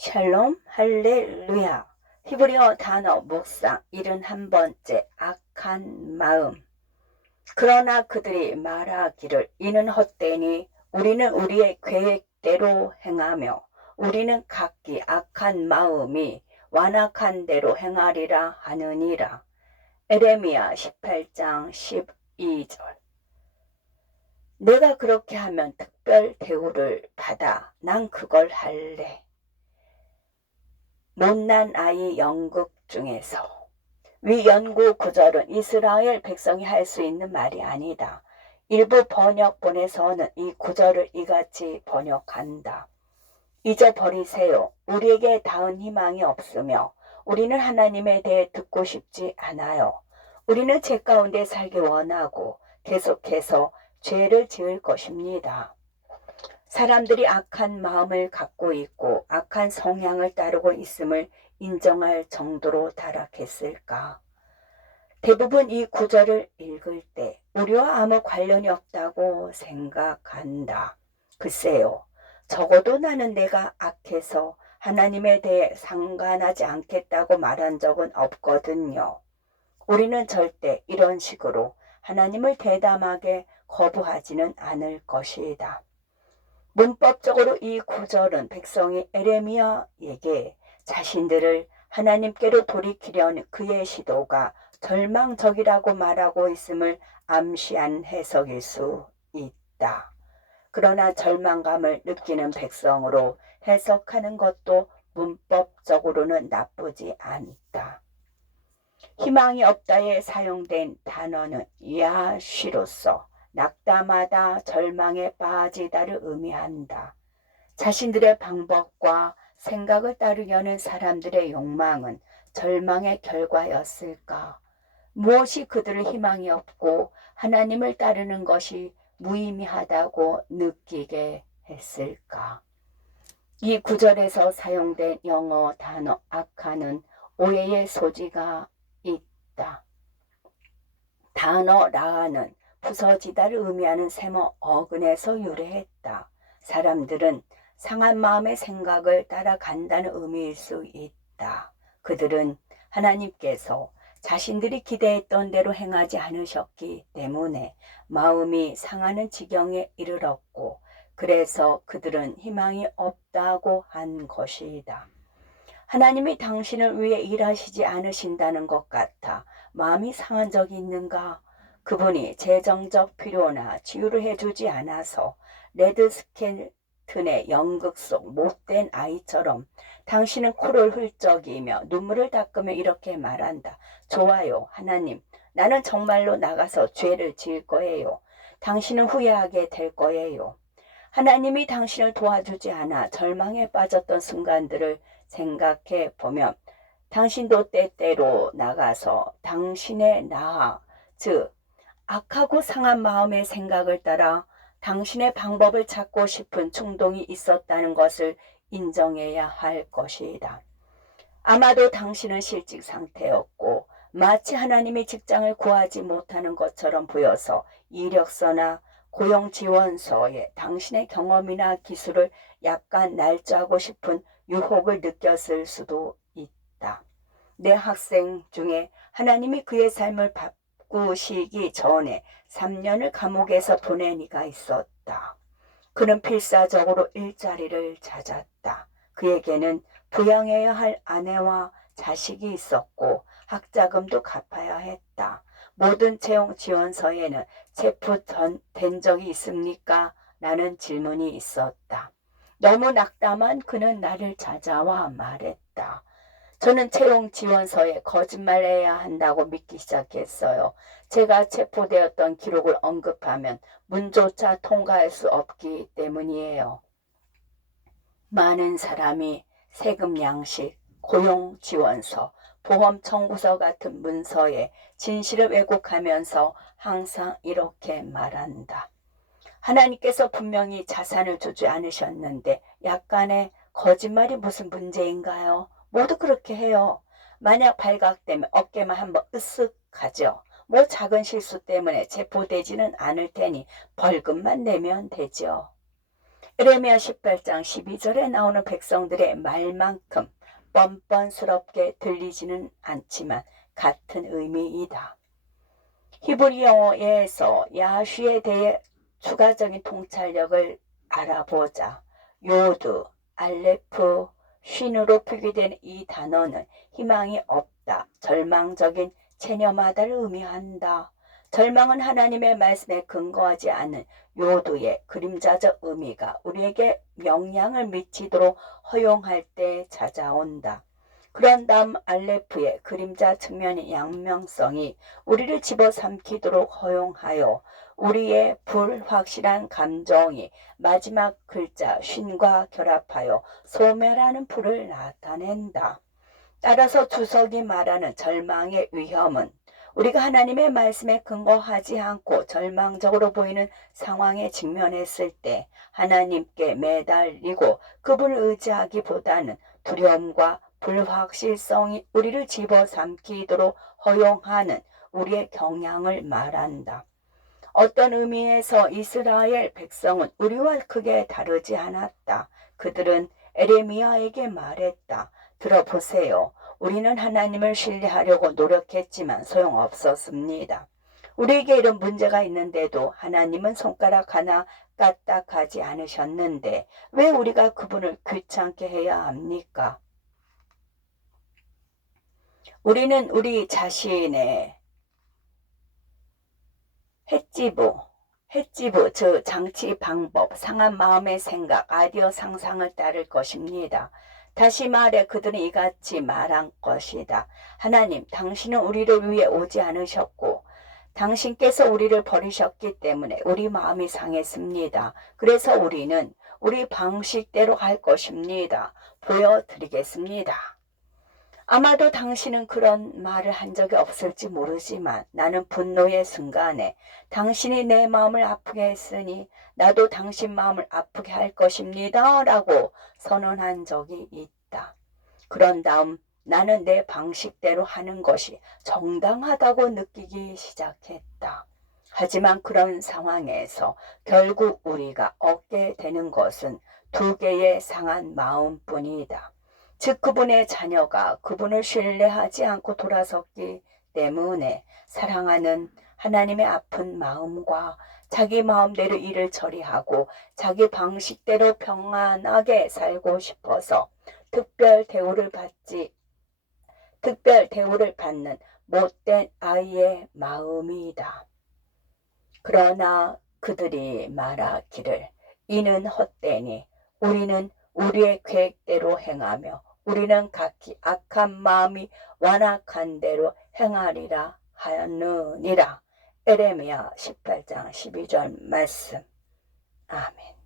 샬롬 할렐루야. 히브리어 단어 묵상 71번째 악한 마음. 그러나 그들이 말하기를 이는 헛되니 우리는 우리의 계획대로 행하며 우리는 각기 악한 마음이 완악한 대로 행하리라 하느니라. 에레미야 18장 12절. 내가 그렇게 하면 특별 대우를 받아 난 그걸 할래. 못난 아이 연극 중에서 위 연구 구절은 이스라엘 백성이 할 수 있는 말이 아니다. 일부 번역본에서는 이 구절을 이같이 번역한다. 잊어버리세요. 우리에게 닿은 희망이 없으며 우리는 하나님에 대해 듣고 싶지 않아요. 우리는 죄 가운데 살기 원하고 계속해서 죄를 지을 것입니다. 사람들이 악한 마음을 갖고 있고 악한 성향을 따르고 있음을 인정할 정도로 타락했을까? 대부분 이 구절을 읽을 때 우리와 아무 관련이 없다고 생각한다. 글쎄요, 적어도 나는 내가 악해서 하나님에 대해 상관하지 않겠다고 말한 적은 없거든요. 우리는 절대 이런 식으로 하나님을 대담하게 거부하지는 않을 것이다. 문법적으로 이 구절은 백성이 에레미야에게 자신들을 하나님께로 돌이키려는 그의 시도가 절망적이라고 말하고 있음을 암시한 해석일 수 있다. 그러나 절망감을 느끼는 백성으로 해석하는 것도 문법적으로는 나쁘지 않다. 희망이 없다에 사용된 단어는 야쉬로서 낙담하다, 절망에 빠지다를 의미한다. 자신들의 방법과 생각을 따르려는 사람들의 욕망은 절망의 결과였을까? 무엇이 그들의 희망이 없고 하나님을 따르는 것이 무의미하다고 느끼게 했을까? 이 구절에서 사용된 영어 단어 악하는 오해의 소지가 있다. 단어 라하는 부서지다를 의미하는 세모 어근에서 유래했다. 사람들은 상한 마음의 생각을 따라간다는 의미일 수 있다. 그들은 하나님께서 자신들이 기대했던 대로 행하지 않으셨기 때문에 마음이 상하는 지경에 이르렀고 그래서 그들은 희망이 없다고 한 것이다. 하나님이 당신을 위해 일하시지 않으신다는 것 같아 마음이 상한 적이 있는가? 그분이 재정적 필요나 치유를 해주지 않아서 레드 스켈튼의 연극 속 못된 아이처럼 당신은 코를 훌쩍이며 눈물을 닦으며 이렇게 말한다. 좋아요, 하나님. 나는 정말로 나가서 죄를 지을 거예요. 당신은 후회하게 될 거예요. 하나님이 당신을 도와주지 않아 절망에 빠졌던 순간들을 생각해 보면 당신도 때때로 나가서 당신의 나아, 즉 악하고 상한 마음의 생각을 따라 당신의 방법을 찾고 싶은 충동이 있었다는 것을 인정해야 할 것이다. 아마도 당신은 실직 상태였고 마치 하나님이 직장을 구하지 못하는 것처럼 보여서 이력서나 고용지원서에 당신의 경험이나 기술을 약간 날조하고 싶은 유혹을 느꼈을 수도 있다. 내 학생 중에 하나님이 그의 삶을 바꾸시기 전에 3년을 감옥에서 보낸 이가 있었다. 그는 필사적으로 일자리를 찾았다. 그에게는 부양해야 할 아내와 자식이 있었고 학자금도 갚아야 했다. 모든 채용 지원서에는 체포된 적이 있습니까? 라는 질문이 있었다. 너무 낙담한 그는 나를 찾아와 말했다. 저는 채용 지원서에 거짓말해야 한다고 믿기 시작했어요. 제가 체포되었던 기록을 언급하면 문조차 통과할 수 없기 때문이에요. 많은 사람이 세금 양식, 고용 지원서, 보험 청구서 같은 문서에 진실을 왜곡하면서 항상 이렇게 말한다. 하나님께서 분명히 자산을 주지 않으셨는데 약간의 거짓말이 무슨 문제인가요? 모두 그렇게 해요. 만약 발각되면 어깨만 한번 으쓱 하죠. 뭐 작은 실수 때문에 체포되지는 않을 테니 벌금만 내면 되죠. 에레미야 18장 12절에 나오는 백성들의 말만큼 뻔뻔스럽게 들리지는 않지만 같은 의미이다. 히브리 영어에서 야훼에 대해 추가적인 통찰력을 알아보자. 요드, 알레프, 쉰으로 표기된 이 단어는 희망이 없다, 절망적인 체념하다를 의미한다. 절망은 하나님의 말씀에 근거하지 않은 요도의 그림자적 의미가 우리에게 영향을 미치도록 허용할 때 찾아온다. 그런 다음 알레프의 그림자 측면의 양면성이 우리를 집어삼키도록 허용하여 우리의 불확실한 감정이 마지막 글자 쉰과 결합하여 소멸하는 불을 나타낸다. 따라서 주석이 말하는 절망의 위험은 우리가 하나님의 말씀에 근거하지 않고 절망적으로 보이는 상황에 직면했을 때 하나님께 매달리고 그분을 의지하기보다는 두려움과 불확실성이 우리를 집어삼키도록 허용하는 우리의 경향을 말한다. 어떤 의미에서 이스라엘 백성은 우리와 크게 다르지 않았다. 그들은 에레미야에게 말했다. 들어보세요. 우리는 하나님을 신뢰하려고 노력했지만 소용없었습니다. 우리에게 이런 문제가 있는데도 하나님은 손가락 하나 까딱하지 않으셨는데 왜 우리가 그분을 귀찮게 해야 합니까? 우리는 우리 자신의 헷지부, 즉 장치 방법, 상한 마음의 생각, 아이디어 상상을 따를 것입니다. 다시 말해 그들은 이같이 말한 것이다. 하나님, 당신은 우리를 위해 오지 않으셨고 당신께서 우리를 버리셨기 때문에 우리 마음이 상했습니다. 그래서 우리는 우리 방식대로 할 것입니다. 보여드리겠습니다. 아마도 당신은 그런 말을 한 적이 없을지 모르지만 나는 분노의 순간에 당신이 내 마음을 아프게 했으니 나도 당신 마음을 아프게 할 것입니다 라고 선언한 적이 있다. 그런 다음 나는 내 방식대로 하는 것이 정당하다고 느끼기 시작했다. 하지만 그런 상황에서 결국 우리가 얻게 되는 것은 두 개의 상한 마음뿐이다. 즉 그분의 자녀가 그분을 신뢰하지 않고 돌아섰기 때문에 사랑하는 하나님의 아픈 마음과 자기 마음대로 일을 처리하고 자기 방식대로 평안하게 살고 싶어서 특별 대우를 받는 못된 아이의 마음이다. 그러나 그들이 말하기를 이는 헛되니 우리는 우리의 계획대로 행하며 우리는 각기 악한 마음이 완악한 대로 행하리라 하였느니라. 에레미야 18장 12절 말씀. 아멘.